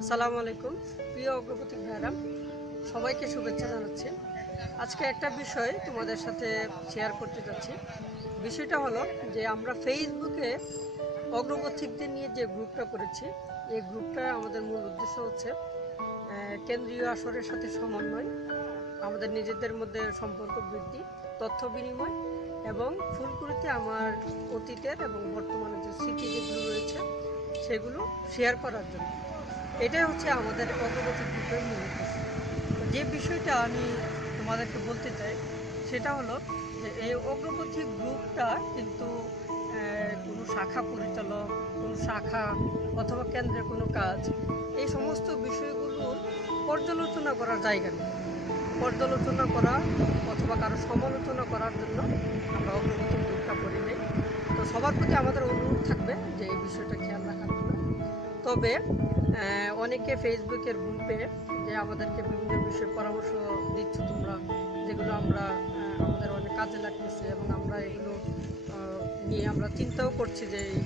আসসালামু আলাইকুম প্রিয় অগ্রগতিক ভাইরা, সবাইকে শুভেচ্ছা জানাচ্ছি। আজকে একটা বিষয় তোমাদের সাথে শেয়ার করতে যাচ্ছি। বিষয়টা হলো যে আমরা ফেসবুকে অগ্রগতিকদের নিয়ে যে গ্রুপটা করেছি, এই গ্রুপটা আমাদের মূল উদ্দেশ্য হচ্ছে কেন্দ্রীয় আসরের সাথে সমন্বয়, আমাদের নিজেদের মধ্যে সম্পর্ক বৃদ্ধি, তথ্য বিনিময় এবং ফুলকুড়িতে আমার অতীতের এবং বর্তমানে যে স্মৃতি যেগুলো রয়েছে সেগুলো শেয়ার করার জন্য। এটাই হচ্ছে আমাদের অগ্রগতি গ্রুপের মূল উদ্দেশ্য। যে বিষয়টা আমি তোমাদেরকে বলতে চাই সেটা হলো যে এই অগ্রগতি গ্রুপটা কিন্তু কোনো শাখা পরিচালক, কোনো শাখা অথবা কেন্দ্রের কোনো কাজ, এই সমস্ত বিষয়গুলোর পর্যালোচনা করার জায়গা নেই। পর্যালোচনা করা অথবা কারো সমালোচনা করার জন্য আমরা অগ্রগতি গ্রুপটা করি নেই। তো সবার প্রতি আমাদের অনুরোধ থাকবে যে এই বিষয়টা খেয়াল রাখার জন্য। তবে অনেকে ফেসবুকের গ্রুপে যে আমাদেরকে বিভিন্ন বিষয়ে পরামর্শ দিচ্ছ তোমরা, যেগুলো আমরা আমাদের অনেক কাজে লাগতেছে এবং আমরা এগুলো নিয়ে আমরা চিন্তাও করছি যে এই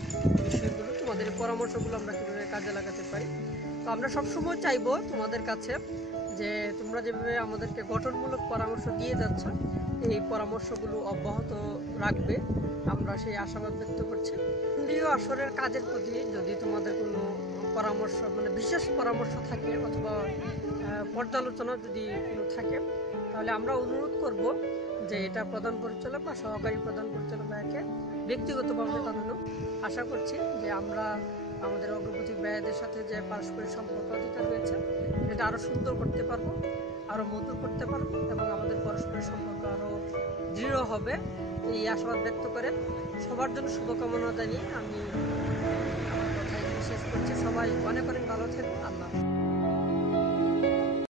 বিষয়গুলো, তোমাদের পরামর্শগুলো আমরা কীভাবে কাজে লাগাতে পারি। তো আমরা সবসময় চাইবো তোমাদের কাছে যে তোমরা যেভাবে আমাদেরকে গঠনমূলক পরামর্শ দিয়ে যাচ্ছ, এই পরামর্শগুলো অব্যাহত রাখবে, আমরা সেই আশাবাদ ব্যক্ত করছি। কেন্দ্রীয় আসরের কাজের প্রতি যদি তোমাদের কোনো পরামর্শ, মানে বিশেষ পরামর্শ থাকে অথবা পর্যালোচনা যদি কোনো থাকে, তাহলে আমরা অনুরোধ করব যে এটা প্রধান পরিচালক বা সহকারী প্রধান পরিচালক ভাইকে ব্যক্তিগতভাবে জানানো। আশা করছি যে আমরা আমাদের অগ্রগতি ব্যয়দের সাথে যে পারস্পরিক সম্পর্ক যেটা রয়েছে এটা আরও সুন্দর করতে পারবো, আরও মধুর করতে পারবো এবং আমাদের পারস্পরিক সম্পর্ক আরও দৃঢ় হবে, এই আশাবাদ ব্যক্ত করে সবার জন্য শুভকামনা জানিয়ে আমি আমার কথা শেষ করছি। সবাই অনেক অনেক ভালো থাকবে।